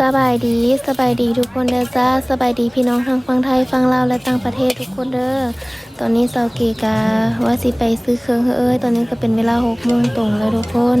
สบายดีสบายดีทุกคนเด้อจ้าสบายดีพี่น้องทางฟังไทยฟังลาวและต่างประเทศทุกคนเด้อตอนนี้เซาเกกาว่าสิไปซื้อเครื่องเอ้ยตอนนี้ก็เป็นเวลาหกโมงตรงแล้วทุกคน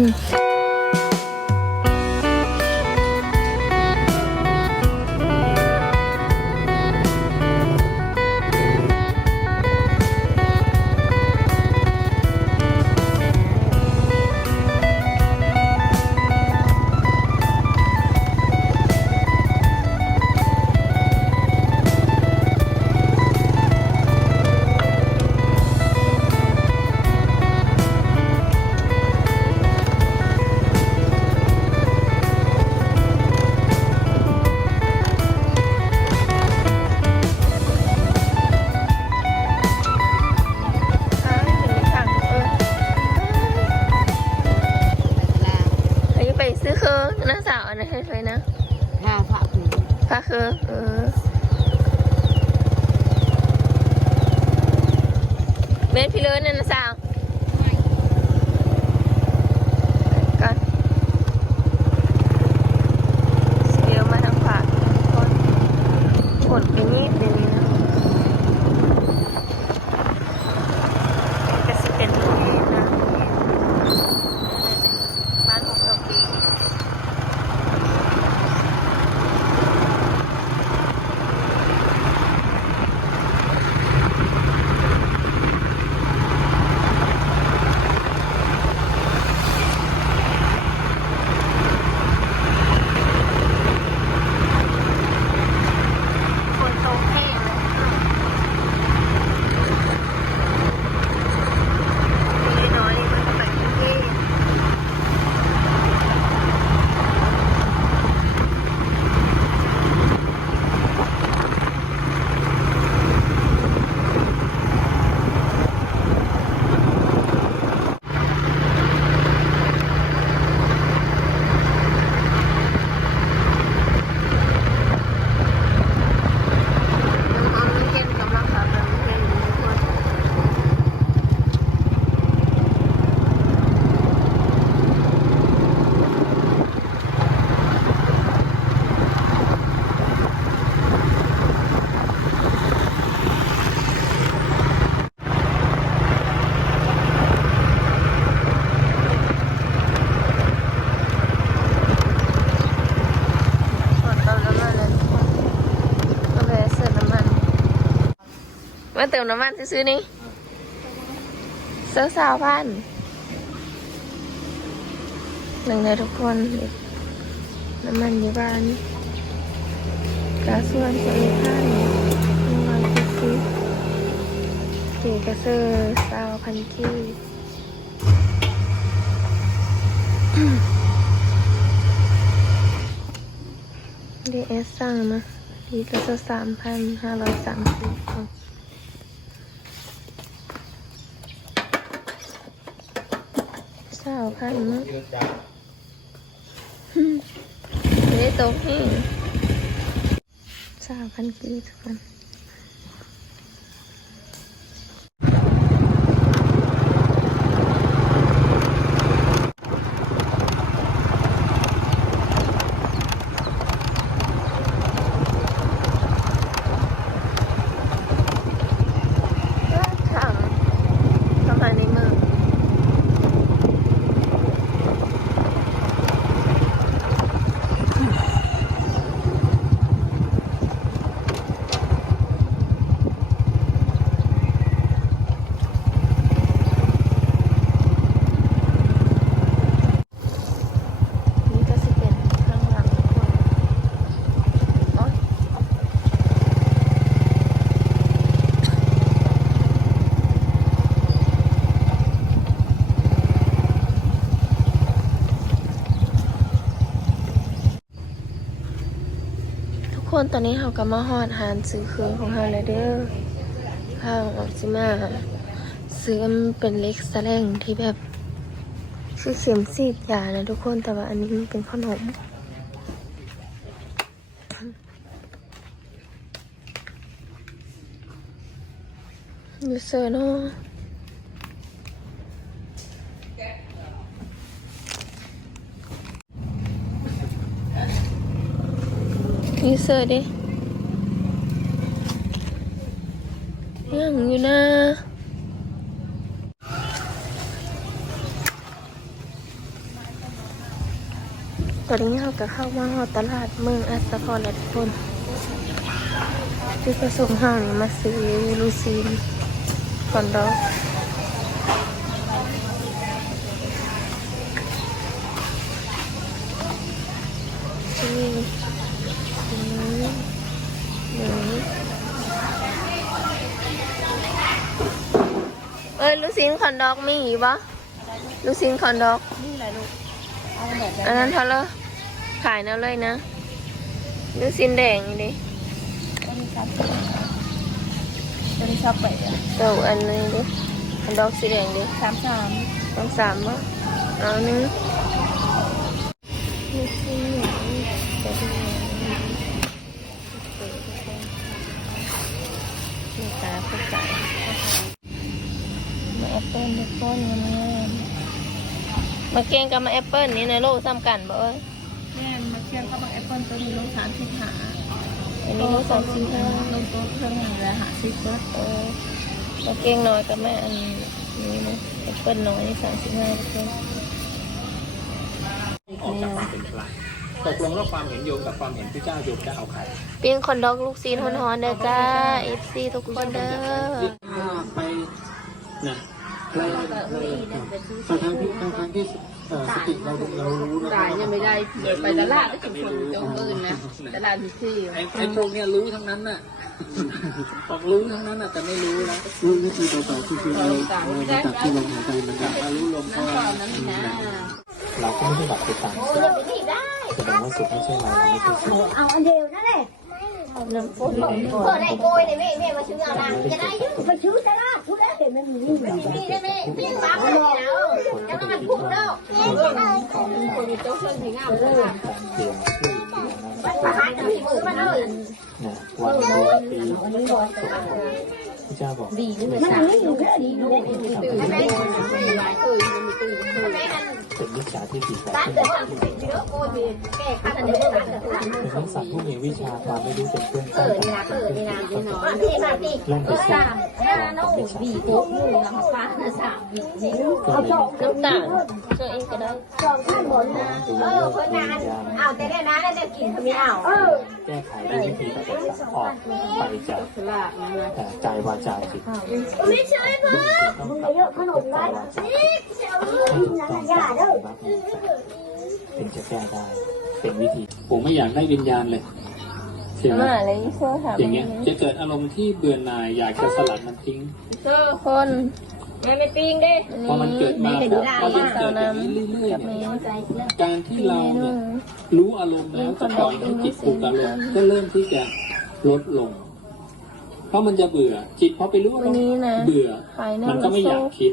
เมนพี่เลิศนั่นนะสาวก่อนเดี๋ยวมาทางขวาก่อนไปนี่เดี๋ยวนี้นะก็สิเป็นที่นะบ้านของเจ้าปี คนโตแห้งเลยมีน้อยๆมันก็ไปกรุงเทพน้ำหอมน้ำเค็มกำลังขับน้ำเค็มอยู่ทุกคนกดเติมน้ำมันเลยทุกคนก็ไปเสิร์ฟน้ำมัน มาเติมน้ำมันซื้อๆนี่เสื้อสาวพันหนึ่งเลยทุกคนน้ำมันอยู่บ้านกาส่วนตัวเองพันหนึ่งร้อยสิบสิบเก๋กระเซอร์สาวพันกี้ดีเอสสั่งมาดีกระเซอร์สามพันห้าร้อยสามสิบ สาวพันมั้งไม่ได้ตกให้สาวพันกีทุกคนลากถังเข้ามาในเมือง นี่ก็จะเป็นข้างหลังทุกคนโอ๊ยทุก คนตอนนี้เราก็มาฮอดหานซื้อเครื่องของเราแล้วเด้อข้างออกจิมาซื้อมันเป็นเล็กแสลงที่แบบคือเข็มซีดยานะทุกคนแต่ว่าอันนี้มันเป็นขนมยูเซอร์เนาะ นี่เสิร์ดิยังอยู่นะตอนนี้เราก็เข้ามาหอตลาดเมืองอัสสะพรและทุกคนจุดประสงค์ห้างมาซื้อลูซีนคอนโดอกนี่นี่ อ้ยลูซีนคอนดอกมีอีกปะลูซีนคอนดอกนี่แหละลูกเอาแบบอันนั้นเท่าไหรขายแล้วเลยนะดูสินแดงนี่ดิต้นครับต้นชอบไปอะเก่าอันนึงดิอันดอกสีแดงดิสามสามต้องสามมั้งเอาหนึ่งนี่สิจะดูนี่ แอปเปิ้ลทุกคนวันนี้มาเก่งกับมาแอปเปิ้ลนี่ในโลกซ้ำกันบ่เอ้ยแม่มาเชียงก็บอกแอปเปิลตัวนี้ลงสามสิบหาอันนี้โลสามสิบห้าลงตัวเครื่องหนึ่งเลยหาสิบเบิร์ดเออมาเก่งน้อยกับแม่อันนี้นะแอปเปิ้ลน้อยนี่สามสิบห้าทุกคนออกจากความเป็นกลางตกลงแล้วความเห็นโยมกับความเห็นพระเจ้าโยมจะเอาใครปิ้งคอนดอกลูกซีนฮอนๆเด้อจ้า FC ทุกคนเด้อไปนะ เราเราทางที่ทางที่สติเราเรารู้นะตายยังไม่ได้เดินไปตลาดก็ถึงคนจงอื่นนะตลาดที่ที่ไอ้ไอ้พวกเนี้ยรู้ทั้งนั้นน่ะบอกรู้ทั้งนั้นน่ะแต่ไม่รู้นะรู้วิธีต่อๆคือคือเราเราจับที่ลมหายใจมันกลับมารู้ลมเพราะตว่าอนนั้นนะเราก็ไม่ได้หลับไปตามแสดงว่าสุขไม่ใช่เราไม่ใช่สุขเอาอันเดียวนั่นแหละ เออได้โกยเนี่ยแม่แม่มาซื้อเอาละจะได้ยุ่งไปซื้อแต่ละซื้อได้แต่มันมีไม่มีมีได้แม่พี่ฟังเลยแล้วจะต้องมันพูดแล้วคนเจ้าเครื่องที่งามเลยการเปลี่ยนชื่อมาหาที่มือมันเลยนะวันโน้ปีพระเจ้าบอกดีนี่เลยมันสาไม่อยู่แล้วดีเลยตื่นตื่นหลายตื่นมันมีตื่นตื่นเป็นมิจฉาทิฏฐิแบบร้านเดี๋ยวว่าเดี๋ยวโกยมีแก้ค่าทันเดี๋ยวร้านเดี๋ยวร้านเป็นนักสัตว์ผู้มีวิชาความไม่รู้เป็นเครื่องเอกั้นอนี่กันะนเออนี่นะมาพี่มาพี่เล่นไปเออสร้าสางมข องมิจฉาบีทิฏโต๊ะฐิมือนะฟ้าสามบีนี่ก็เลยน้ำตาลเจอเองก็ได้สองท่านบนนะเออเพื่อนนานเอาแต่ได้นะได้กินเขาไม่เอาเออแก้ไขด้วยวิธีปฏิบัติออกไปจากสลากนะแต่ใจวาจาจิตไม่ใช่เพื่อน มึงเยอะขนมไรนี่เอาดินนะยาเด้อถึงจะแก้ได้ เป็นวิธี ผมไม่อยากได้วิญญาณเลยใช่ไหมมาเลยเพื่อถามอย่างเงี้ย จะเกิดอารมณ์ที่เบื่อหน่ายอยากจะสลัดมันทิ้ง เจอคนแม่ไม่ปิ้งเด้พอมันเกิดมาเป็นปุ๊บลาพอมันสาเกิวดอย่างนี้น้ำเรื่อยๆกับเนี่ยแม่การที่เราเนี่ยรู้อารมณ์แล้วจะปล่อยให้จิตถูกอารมณ์ก็เริ่มที่จะลดลง เพราะมันจะเบื่อ จิตพอไปรู้อารวันมณ์นี้นะเบื่อขายน้ำมันก็ไม่อยากคิด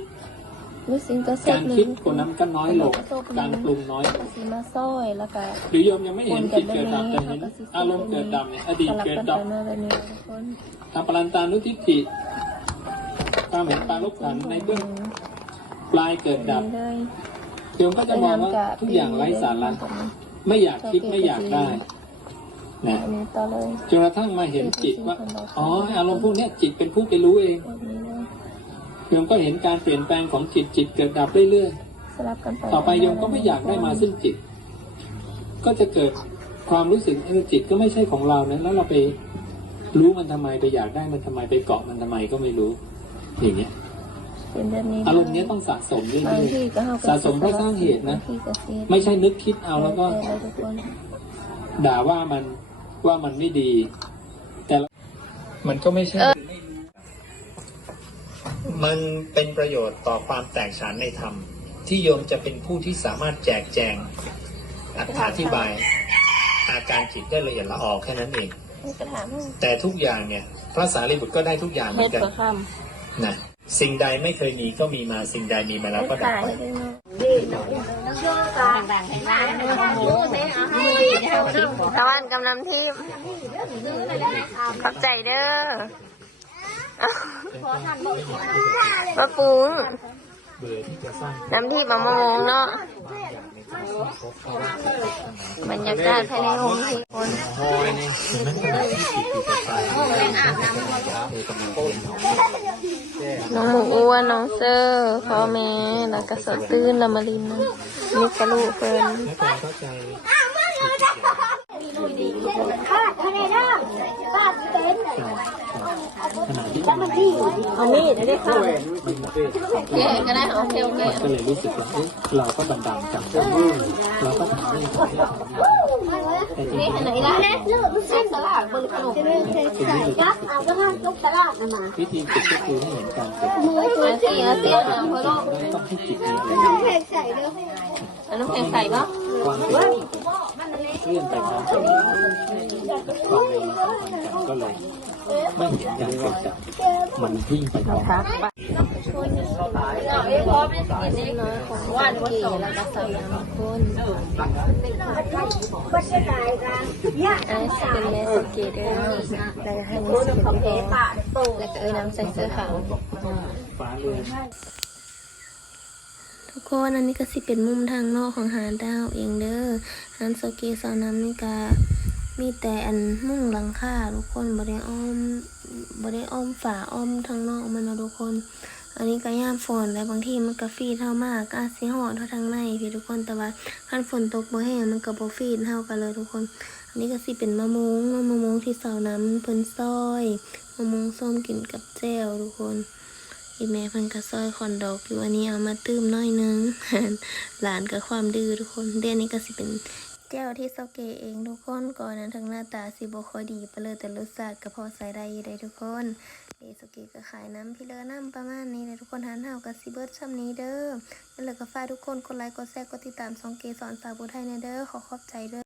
ลูกซินก็เซ็กาตรหนึ่คิดงคนนั้นก็น้อยลง การปรุงน้อยลงสีมาซ้อยแล้วก็หรือโยมยังไม่เห็นจิตเกิดดับแต่เห็นอารมณ์เกิดดับเนี่ยอดีตสลับเกิดกันดับไปมาแบบนี้ทุกคนทำปรันตานุทิฏฐิความเห็นปาลุกขันในเบื้องปลายเกิดดับนี่เลยโยมก็จะมองว่าทุกอย่างไร้สาระไม่อยากคิดไม่อยากได้ นะอันนี้ต่อเลยจนกระทั่งมาเห็นจิตว่า อ๋อ อารมณ์พวกเนี้ยจิตเป็นผู้ไปรู้เองแบบนี้เลยโยมก็เห็นการเปลี่ยนแปลงของจิตจิตเกิดดับเรื่อยสลับกันไปๆต่อไปโยมก็ไม่อยากได้มาซึ่งจิต ก็จะเกิดความรู้สึกเออจิตก็ไม่ใช่ของเรานะแล้วเราไปรู้มันทำไมไปอยากได้มันทำไมไปเกาะมันทำไมก็ไม่รู้ อย่างเงี้ยเป็นแบบนี้อารมณ์เนี้ยต้องสะสมเรื่บางอยที่ก็เอาไปสะสมเพื่อสร้างเหตุนะบางที่ก็เสียๆไม่ใช่นึกคิดเอาแล้วก็เลยทุกคนด่าว่ามัน ว่ามันไม่ดี แต่ละมันก็ไม่ใช่ มันเป็นประโยชน์ต่อความแตกฉานในธรรม ที่โยมจะเป็นผู้ที่สามารถแจกแจงอธิบาย อาการจิตได้ละเอียดละออแค่นั้นเองนี่ก็ถามให้แต่ทุกอย่างเนี่ย พระสารีบุตรก็ได้ทุกอย่างเหมืเฮ็อดนกันกับคนะสิ่งใดไม่เคยมีก็มีมาสิ่งใดมีมาำแล้วไม่ก็ดับตายไป ตะวันกำลังทีมขับใจเด้อมาปุ้งน้ำที่มะม่วงเนาะบรรยากาศภายในห้องที่คนน้องโม วนน้องเซอร์พ่อแม่แล้วก็สดตื้นละมารินนะมีกระลูกเพิ่นให้วามเข้าใจคาดคะแนนได้คาดเปนแล้วมันที่เอามีดได้ค่ะมันโอเคก็ได้โอเคโอเคก็เลยรู้สึกว่าเอ๊ะเราก็บันดังจังเราก็ทำให้ทำให้ทำแต่จริง นี่ๆอันไหนแล้วได้เลือกเส้นตลาดบนขนมใส่ยักษ์เอาก็ห้ามลุกตลาดนะมาวิธีฝึกก็คือให้เห็นการฝึกอาเซียเซียนเอาเขาลูกต้องให้จิตมีอะไรแขกใส่เด้ออันน้ำแข็งใส่ปะความเป็นเลื่อนไปพร้อมกันความเร็วมันสัมพันธ์กันก็เลยไม่เห็นการเกิดมันวิ่งไปพร้อ มกันเอ้พร้อมเลยกินน้อยของว่านกี่แล้วก็สาวน้ำข้นบัตรกายกันยากอันนี้เป็นแม่สเกตเดอร์แล้วก็ให้มันสีเป็นแพงแล้วก็เอ้ยน้ำใส่เสื้อขาวทุกคนอันนี้ก็สิเป็นมุมทางนอกของหาดดาวเองเด้อหานโซเกสาวน้ำนี่ก็มีแต่อันมุ้งหลังคาทุกคนบ่ได้อ้อมบ่ได้อ้อมฝาอ้อมทางนอกมันนะทุกคน อันนี้ก็ย่ามฝนแล้วบางทีมันก็ฟีดเท่ามากก็อาจสิหอดเท่าทางในพี่ทุกคนแต่ว่าคันฝนตกบ่แห้งมันก็บ่ฟีดเท่ากันเลยทุกคน อันนี้ก็สิเป็นมะม่วงมะม่วงที่เสาน้ำเพิ่นซอยมะม่วงส้มกินกับแจ่วทุกคนอีแม่เพิ่นก็ซอยคอนดอกอยู่อันนี้เอามาตื้มน้อยนึงหลานกับความดื้อทุกคนเดือนนี้ก็สิเป็น แจ้วที่เซาเกเองทุกคนก่อนนั้นทั้งหน้าตาสิบ่ค่อยดีไปเลยแต่รสชาติก็พอใส่ได้อยู่ได้ทุกคนเอเซเกก็ขายน้ำพี่เลอน้ำประมาณนี้เลยทุกคนหันเฮากับสีเบิร์ดช่ำนี้เด้อนั่นแหละก็ฝากทุกคนกดไลค์กดแชร์กดติดตามสองเกสอนสาวบุไทยในเด้อขอขอบใจเด้อ